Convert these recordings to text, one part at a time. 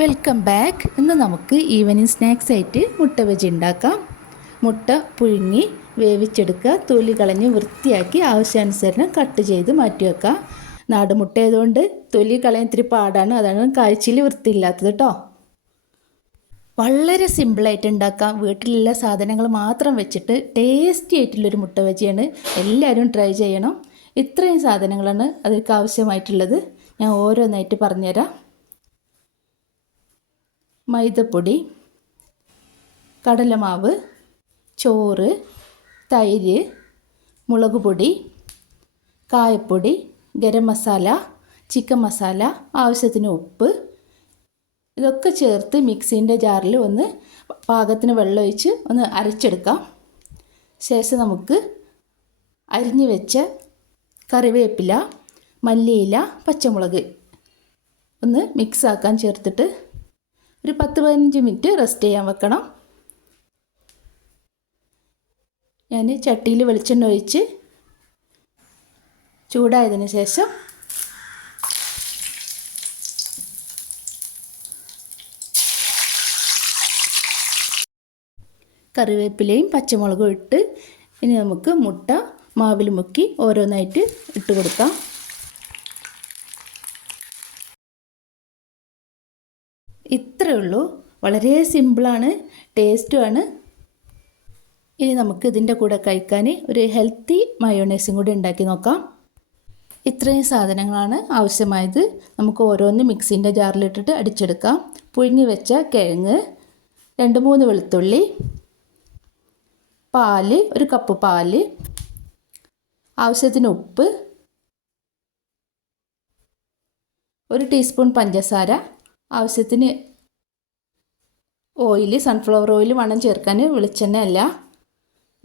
Welcome back. ഇന്ന് നമുക്ക് evening snacks ആയിട്ട് മുട്ട ബജി ഉണ്ടാക്കാം. മുട്ട പുഴുങ്ങി വേവിച്ചെടുക്കുക, തൊലി കളഞ്ഞ് വൃത്തിയാക്കി ആവശ്യാനുസരണം കട്ട് ചെയ്ത് മാറ്റി വെക്കുക. നാടൻ മുട്ട ആയതുകൊണ്ട് തൊലി കളയാൻ ഇത്തിരി പാടാണ്, അതാണ് കാഴ്ചയിൽ വൃത്തിയില്ലാത്തത് കേട്ടോ. വളരെ സിമ്പിളായിട്ട് ഉണ്ടാക്കാം. വീട്ടിലുള്ള സാധനങ്ങൾ മാത്രം വെച്ചിട്ട് ടേസ്റ്റി ആയിട്ടുള്ളൊരു മുട്ട ബജിയാണ്. എല്ലാവരും ട്രൈ ചെയ്യണം. ഇത്രയും സാധനങ്ങളാണ് അതിലേക്ക് ആവശ്യമായിട്ടുള്ളത്. ഞാൻ ഓരോന്നായിട്ട് പറഞ്ഞുതരാം. മൈദപ്പൊടി, കടലമാവ്, ചോറ്, തൈര്, മുളക് പൊടി, കായപ്പൊടി, ഗരം മസാല, ചിക്കൻ മസാല, ആവശ്യത്തിന് ഉപ്പ്, ഇതൊക്കെ ചേർത്ത് മിക്സിൻ്റെ ജാറിൽ ഒന്ന് പാകത്തിന് വെള്ളമൊഴിച്ച് ഒന്ന് അരച്ചെടുക്കാം. ശേഷം നമുക്ക് അരിഞ്ഞു വെച്ച കറിവേപ്പില, മല്ലിയില, പച്ചമുളക് ഒന്ന് മിക്സാക്കാൻ ചേർത്തിട്ട് ഒരു 10-15 മിനിറ്റ് റെസ്റ്റ് ചെയ്യാൻ വെക്കണം. ഞാൻ ചട്ടിയിൽ വെളിച്ചെണ്ണ ഒഴിച്ച് ചൂടായതിന് ശേഷം കറിവേപ്പിലയും പച്ചമുളകും ഇട്ട് ഇനി നമുക്ക് മുട്ട മാവിൽ മുക്കി ഓരോന്നായിട്ട് ഇട്ട് കൊടുക്കാം. ഇത്രയേ ഉള്ളൂ. വളരെ സിമ്പിളാണ്, ടേസ്റ്റുമാണ്. ഇനി നമുക്ക് ഇതിൻ്റെ കൂടെ കഴിക്കാൻ ഒരു ഹെൽത്തി മയോണൈസും കൂടി ഉണ്ടാക്കി നോക്കാം. ഇത്രയും സാധനങ്ങളാണ് ആവശ്യമായത്. നമുക്ക് ഓരോന്ന് മിക്സിൻ്റെ ജാറിലിട്ടിട്ട് അടിച്ചെടുക്കാം. പുഴുങ്ങി വെച്ച കിഴങ്ങ്, 2-3 വെളുത്തുള്ളി, പാല്, 1 കപ്പ് പാല്, ആവശ്യത്തിന് ഉപ്പ്, 1 ടീസ്പൂൺ പഞ്ചസാര, ആവശ്യത്തിന് ഓയിൽ, സൺഫ്ലവർ ഓയിൽ വേണം ചേർക്കാൻ, വെളിച്ചെണ്ണ അല്ല.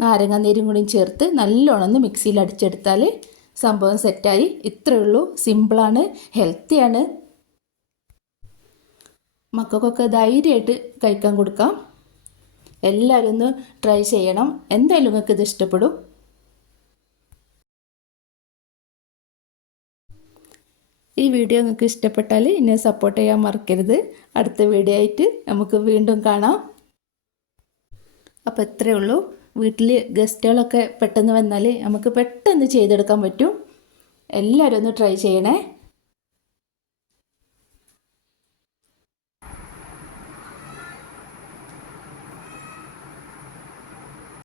നാരങ്ങ നീരും കൂടി ചേർത്ത് നല്ലോണം ഒന്ന് മിക്സിയിൽ അടിച്ചെടുത്താൽ സംഭവം സെറ്റായി. ഇത്രയേ ഉള്ളൂ. സിമ്പിളാണ്, ഹെൽത്തിയാണ്. മക്കൾക്കൊക്കെ ധൈര്യമായിട്ട് കഴിക്കാൻ കൊടുക്കാം. എല്ലാവരും ഒന്ന് ട്രൈ ചെയ്യണം. എന്തായാലും നിങ്ങൾക്ക് ഇത് ഇഷ്ടപ്പെടും. ഈ വീഡിയോ നിങ്ങൾക്ക് ഇഷ്ടപ്പെട്ടാൽ എന്നെ സപ്പോർട്ട് ചെയ്യാൻ മറക്കരുത്. അടുത്ത വീഡിയോ ആയിട്ട് നമുക്ക് വീണ്ടും കാണാം. അപ്പോൾ ഇത്രയേ ഉള്ളൂ. വീട്ടിൽ ഗസ്റ്റുകളൊക്കെ പെട്ടെന്ന് വന്നാൽ നമുക്ക് പെട്ടെന്ന് ചെയ്തെടുക്കാൻ പറ്റും. എല്ലാവരും ഒന്ന് ട്രൈ ചെയ്യണേ.